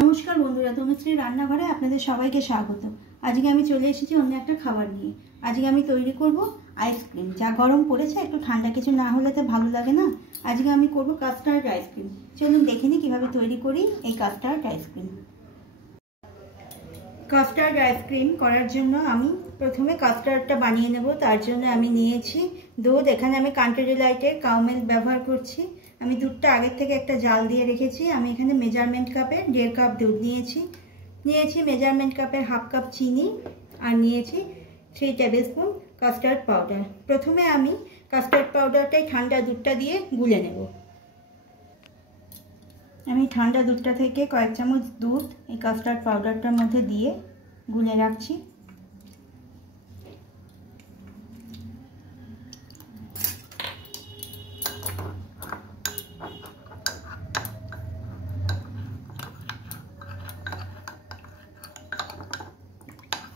নমস্কার বন্ধুরা, তনুশ্রীর রান্নাঘরে আপনাদের সবাইকে স্বাগত। আজকে আমি চলে এসেছি অন্য একটা খাবার নিয়ে। আজকে আমি তৈরি করব আইসক্রিম। যা গরম পড়েছে, একটু ঠান্ডা কিছু না হলে তো ভালো লাগে না। আজকে আমি করব কাস্টার্ড আইসক্রিম। চলুন দেখে নিই কীভাবে তৈরি করি এই কাস্টার্ড আইসক্রিম। কাস্টার্ড আইসক্রিম করার জন্য আমি প্রথমে কাস্টার্ডটা বানিয়ে নেব। তার জন্য আমি নিয়েছি দুধ। এখানে আমি কান্ট্রি ডিলাইটের কাউ মিল্ক ব্যবহার করছি। আমি দুধটা আগের থেকে একটা জাল দিয়ে রেখেছি। আমি এখানে মেজারমেন্ট কাপে 1.5 কাপ দুধ নিয়েছি মেজারমেন্ট কাপের 1/2 কাপ চিনি, আর নিয়েছি 3 টেবিল স্পুন কাস্টার্ড পাউডার। প্রথমে আমি কাস্টার্ড পাউডারটাই ঠান্ডা দুধটা দিয়ে গুলে নেব। আমি ঠান্ডা দুধটা থেকে কয়েক চামচ দুধ এই কাস্টার্ড পাউডারটার মধ্যে দিয়ে গুলে রাখছি।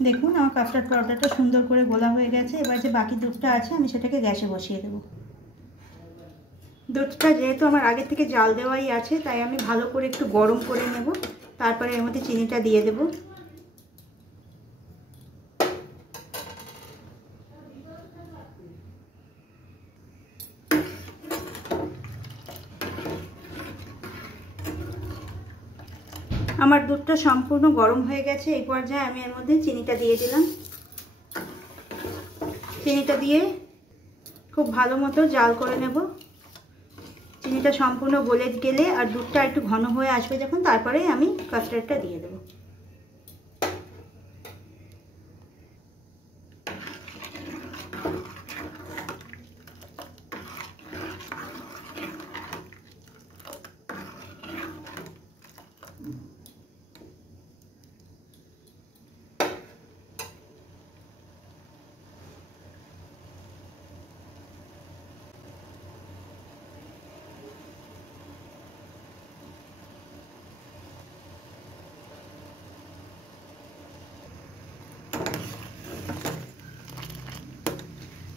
দেখুন আমার কাস্টার্ড পাউডারটা সুন্দর করে গোলা হয়ে গেছে। এবার যে বাকি দুধটা আছে আমি সেটাকে গ্যাসে বসিয়ে দেব। দুধটা যেহেতু আমার আগে থেকে জাল দেওয়াই আছে, তাই আমি ভালো করে একটু গরম করে নেব। তারপরে এর মধ্যে চিনিটা দিয়ে দেব। আমার দুধটা সম্পূর্ণ গরম হয়ে গেছে। এই পর্যায়ে আমি এর মধ্যে চিনিটা দিয়ে দিলাম। চিনিটা দিয়ে খুব ভালো মতো জাল করে নেব। চিনিটা সম্পূর্ণ গলে গেলে আর দুধটা একটু ঘন হয়ে আসবে যখন, তারপরে আমি কাস্টার্ডটা দিয়ে দেব।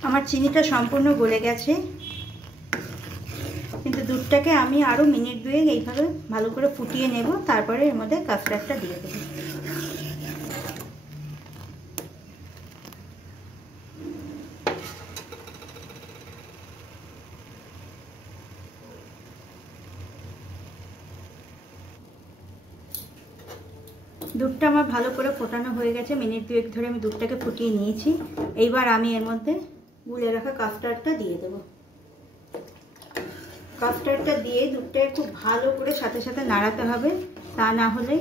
আমার চিনিটা সম্পূর্ণ গলে গেছে, কিন্তু দুধটাকে আমি আরও মিনিট 2 এইভাবে ভালো করে ফুটিয়ে নেব। তারপরে এর মধ্যে কাস্টার্ডটা দিয়ে দেব। দুধটা আমার ভালো করে ফোটানো হয়ে গেছে। মিনিট 2 ধরে আমি দুধটাকে ফুটিয়ে নিয়েছি। এইবার আমি এর মধ্যে গুলে রাখা কাস্টার্ডটা দিয়ে দেব। কাস্টার্ডটা দিয়ে দুধটাকে খুব ভালো করে সাথে সাথে নাড়াতে হবে। তা না হলে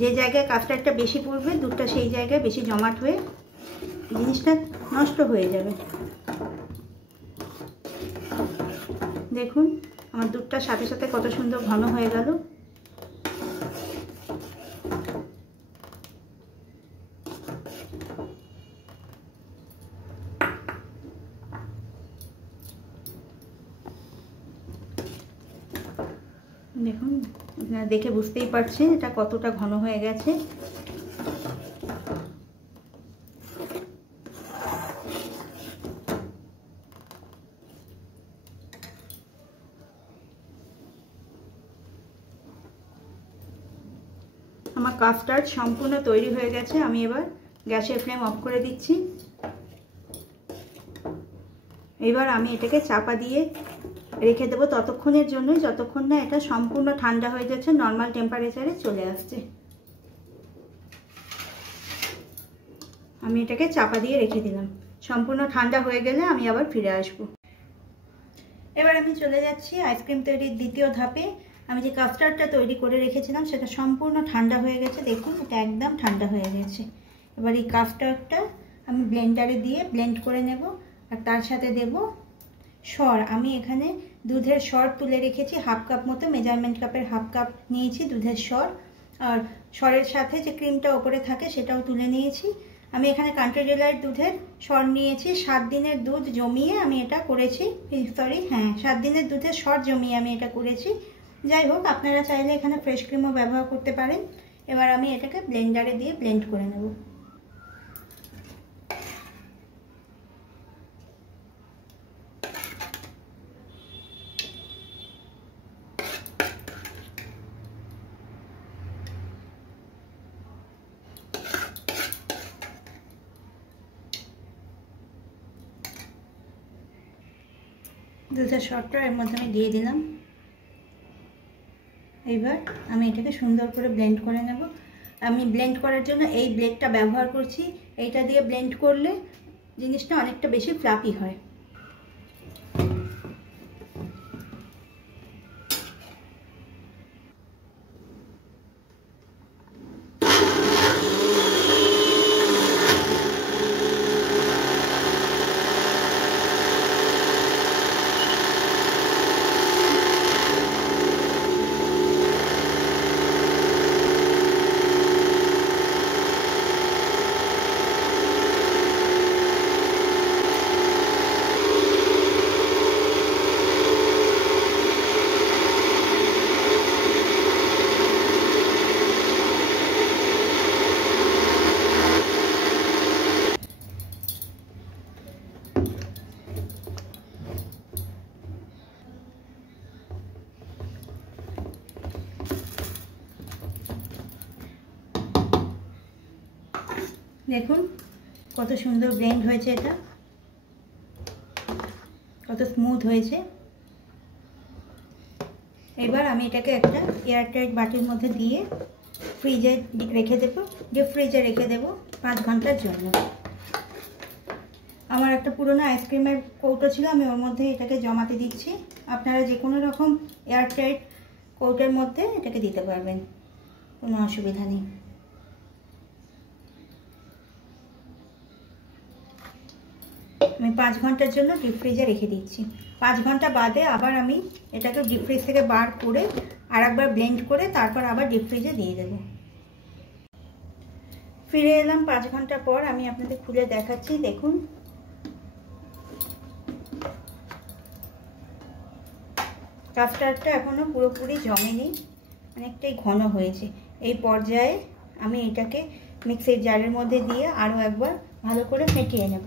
যে জায়গায় কাস্টার্ডটা বেশি পড়বে, দুধটা সেই জায়গায় বেশি জমাট হয়ে জিনিসটা নষ্ট হয়ে যাবে। দেখুন আমার দুধটার সাথে সাথে কত সুন্দর ঘন হয়ে গেল। দেখুন, দেখে বুঝতেই পারছেন এটা কতটা ঘন হয়ে গেছে। আমার কাস্টার্ড সম্পূর্ণ তৈরি হয়ে গেছে। আমি এবার গ্যাসের ফ্লেম অফ করে দিচ্ছি। এবার আমি এটাকে চাপা দিয়ে রেখে দেবো ততক্ষণের জন্য, যতক্ষণ না এটা সম্পূর্ণ ঠান্ডা হয়ে যাচ্ছে, নর্মাল টেম্পারেচারে চলে আসছে। আমি এটাকে চাপা দিয়ে রেখে দিলাম। সম্পূর্ণ ঠান্ডা হয়ে গেলে আমি আবার ফিরে আসব। এবার আমি চলে যাচ্ছি আইসক্রিম তৈরির দ্বিতীয় ধাপে। আমি যে কাস্টার্ডটা তৈরি করে রেখেছিলাম সেটা সম্পূর্ণ ঠান্ডা হয়ে গেছে। দেখুন এটা একদম ঠান্ডা হয়ে গেছে। এবার এই কাস্টার্ডটা আমি ব্লেন্ডারে দিয়ে ব্লেন্ড করে নেব। আর তার সাথে দেব সর। আমি এখানে দুধের সর তুলে রেখেছি 1/2 কাপ মতো। মেজারমেন্ট কাপের 1/2 কাপ নিয়েছি দুধের সর। আর সরের সাথে যে ক্রিমটা ওপরে থাকে সেটাও তুলে নিয়েছি। আমি এখানে কান্ট্রি ডিলাইট দুধের সর নিয়েছি। 7 দিনের দুধ জমিয়ে আমি এটা করেছি। 7 দিনের দুধের সর জমিয়ে আমি এটা করেছি। যাই হোক, আপনারা চাইলে এখানে ফ্রেশ ক্রিমও ব্যবহার করতে পারেন। এবার আমি এটাকে ব্লেন্ডারে দিয়ে ব্লেন্ড করে নেব। দুধটা শর্টটা এর মধ্যে আমি দিয়ে দিলাম। এবার আমি এটাকে সুন্দর করে ব্লেন্ড করে নেব। আমি ব্লেন্ড করার জন্য এই ব্লেডটা ব্যবহার করছি। এইটা দিয়ে ব্লেন্ড করলে জিনিসটা অনেকটা বেশি ফ্লাফি হয়। দেখুন কত সুন্দর ব্লেন্ড হয়েছে, এটা কত স্মুথ হয়েছে। এবার আমি এটাকে একটা এয়ারটাইট বাটির মধ্যে দিয়ে ফ্রিজে রেখে দেবো, ডিপ ফ্রিজে রেখে দেবো 5 ঘন্টার জন্য। আমার একটা পুরনো আইসক্রিমের কৌটো ছিল, আমি ওর মধ্যে এটাকে জমাতে দিচ্ছি। আপনারা যে কোনো রকম এয়ারটাইট কৌটোর মধ্যে এটাকে দিতে পারবেন, কোনো অসুবিধা নেই। আমি 5 ঘন্টার জন্য ডিপ ফ্রিজে রেখে দিচ্ছি। 5 ঘন্টা বাদে আবার আমি এটাকে ডিপ ফ্রিজ থেকে বার করে আর একবার ব্লেন্ড করে তারপর আবার ডিপ ফ্রিজে দিয়ে দেব। ফিরে এলাম 5 ঘন্টা পর। আমি আপনাদের খুলে দেখাচ্ছি। দেখুন কাস্টার্ডটা এখনো পুরোপুরি জমেনি, অনেকটাই ঘন হয়েছে। এই পর্যায়ে আমি এটাকে মিক্সির জারের মধ্যে দিয়ে আরও একবার ভালো করে ফেটিয়ে নেব।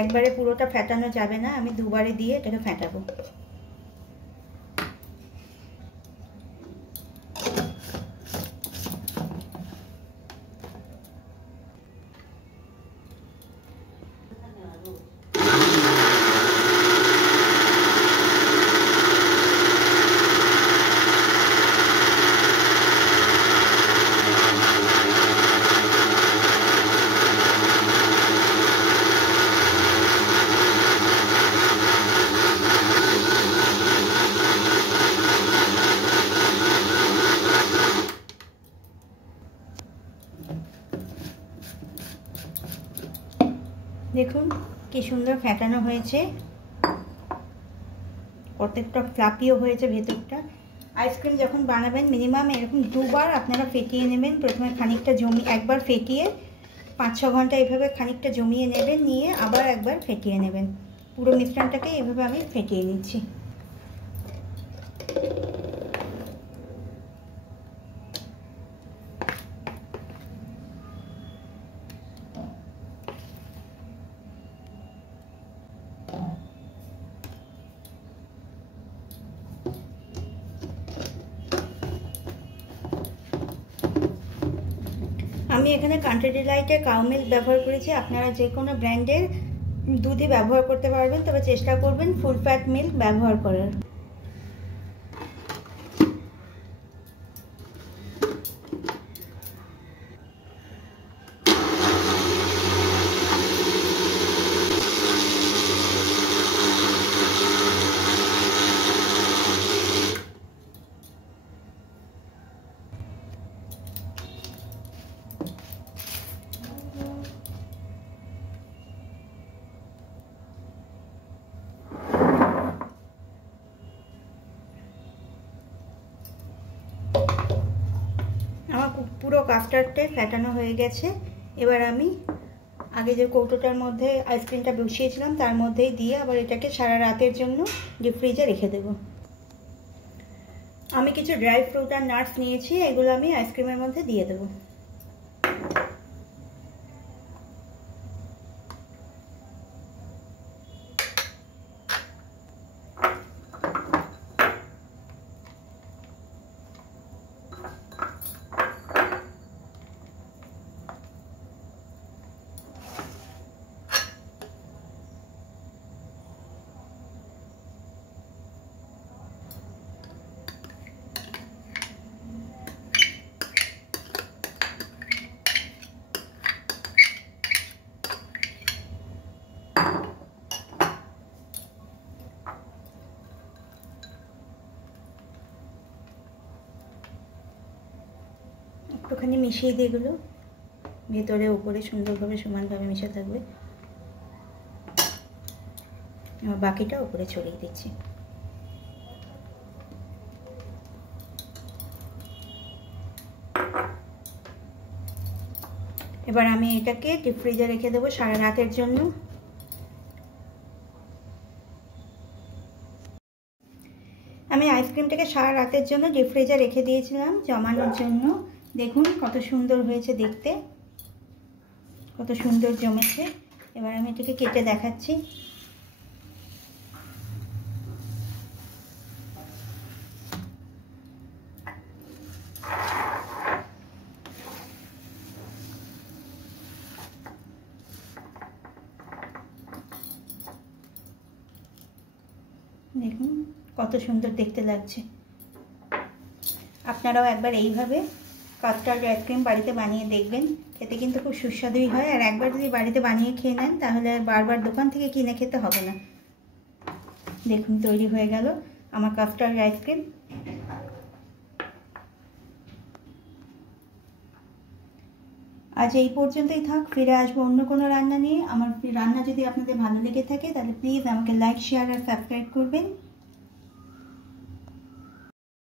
একবারে পুরোটা ফেটানো যাবে না, আমি দুবারে দিয়ে এটাকে ফেটাবো। দেখুন কি সুন্দর ফেটানো হয়েছে, কতটা ফ্লাফিও হয়েছে ভেতরটা। আইসক্রিম যখন বানাবেন মিনিমাম এরকম 2 বার আপনারা ফেটিয়ে নেবেন। প্রথমে খানিকটা একবার ফেটিয়ে 5-6 ঘন্টা এভাবে খানিকটা জমিয়ে নেবেন, নিয়ে আবার একবার ফেটিয়ে নেবেন। পুরো মিশ্রণটাকে এভাবে আমি ফেটিয়ে নিচ্ছি। আমি এখানে কান্ট্রি ডিলাইটের কাউ মিল্ক ব্যবহার করেছি। আপনারা যে কোনো ব্র্যান্ডের দুধই ব্যবহার করতে পারবেন, তবে চেষ্টা করবেন ফুল ফ্যাট মিল্ক ব্যবহার করার। আমার পুরো কাস্টার্ডটাই ফেটানো হয়ে গেছে। এবার আমি আগে যে কৌটোটার মধ্যে আইসক্রিমটা বসিয়েছিলাম তার মধ্যেই দিয়ে আবার এটাকে সারা রাতের জন্য ডিপ ফ্রিজে রেখে দেব। আমি কিছু ড্রাই ফ্রুট আর নাটস নিয়েছি, এগুলো আমি আইসক্রিমের মধ্যে দিয়ে দেবো। একটুখানি মিশিয়ে দিয়ে এগুলো ভেতরে উপরে সুন্দরভাবে সমানভাবে মিশে থাকবে। এবার বাকিটা উপরে ছড়িয়ে দিচ্ছি। এবার আমি এটাকে ডিপ ফ্রিজে রেখে দেবো সারা রাতের জন্য। আমি আইসক্রিমটাকে সারা রাতের জন্য ডিপ ফ্রিজে রেখে দিয়েছিলাম জমানোর জন্য। দেখুন কত সুন্দর হয়েছে দেখতে, কত সুন্দর জমেছে। এবার আমি এটাকে কেটে দেখাচ্ছি। দেখুন কত সুন্দর দেখতে লাগছে। আপনারাও একবার এইভাবে কাস্টার্ড আইসক্রিম বাড়িতে বানিয়ে দেখবেন, খেতে কিন্তু খুব সুস্বাদুই হয়। আর একবার যদি বাড়িতে বানিয়ে খেয়ে নেন তাহলে আর বারবার দোকান থেকে কিনে খেতে হবে না। দেখুন তৈরি হয়ে গেল আমার কাস্টার্ড আইসক্রিম। আজ এই পর্যন্তই থাক, ফিরে আসবো অন্য কোনো রান্না নিয়ে। আমার রান্না যদি আপনাদের ভালো লেগে থাকে তাহলে প্লিজ আমাকে লাইক, শেয়ার আর সাবস্ক্রাইব করবেন।